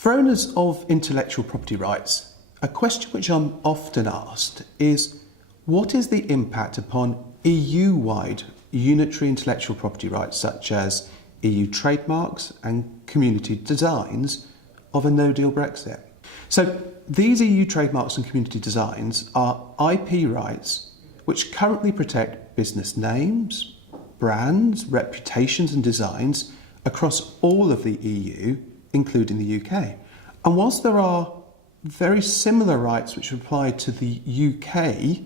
For owners of intellectual property rights, a question which I'm often asked is, what is the impact upon EU-wide unitary intellectual property rights such as EU trademarks and community designs of a no-deal Brexit? So these EU trademarks and community designs are IP rights which currently protect business names, brands, reputations and designs across all of the EU, including the UK. And whilst there are very similar rights which apply to the UK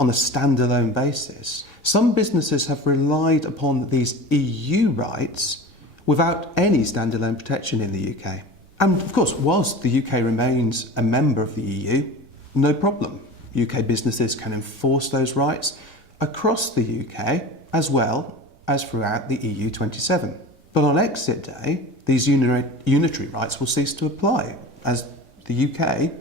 on a standalone basis, some businesses have relied upon these EU rights without any standalone protection in the UK. And of course, whilst the UK remains a member of the EU, no problem. UK businesses can enforce those rights across the UK as well as throughout the EU 27. But on exit day, these unitary rights will cease to apply as the UK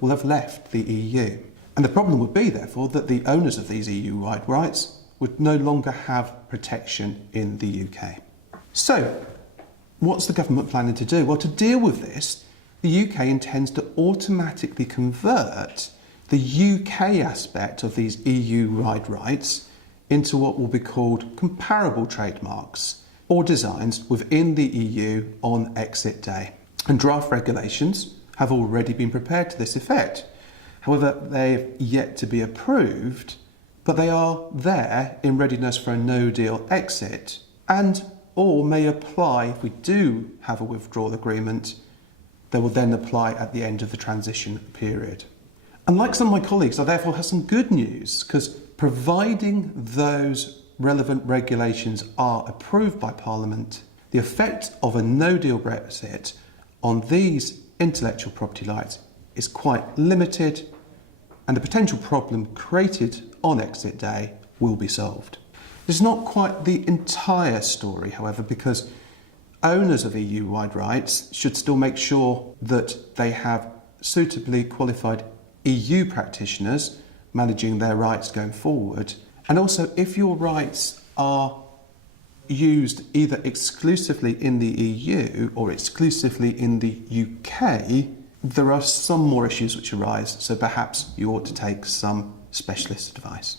will have left the EU. And the problem would be, therefore, that the owners of these EU-wide rights would no longer have protection in the UK. So, what's the government planning to do? Well, to deal with this, the UK intends to automatically convert the UK aspect of these EU-wide rights into what will be called comparable trademarks or designs within the EU on exit day. And draft regulations have already been prepared to this effect. However, they've yet to be approved, but they are there in readiness for a no-deal exit and or may apply if we do have a withdrawal agreement. They will then apply at the end of the transition period. And like some of my colleagues, I therefore have some good news, because providing those relevant regulations are approved by Parliament, the effect of a no-deal Brexit on these intellectual property rights is quite limited, and the potential problem created on exit day will be solved. This is not quite the entire story, however, because owners of EU-wide rights should still make sure that they have suitably qualified EU practitioners managing their rights going forward. And also, if your rights are used either exclusively in the EU or exclusively in the UK, there are some more issues which arise, so perhaps you ought to take some specialist advice.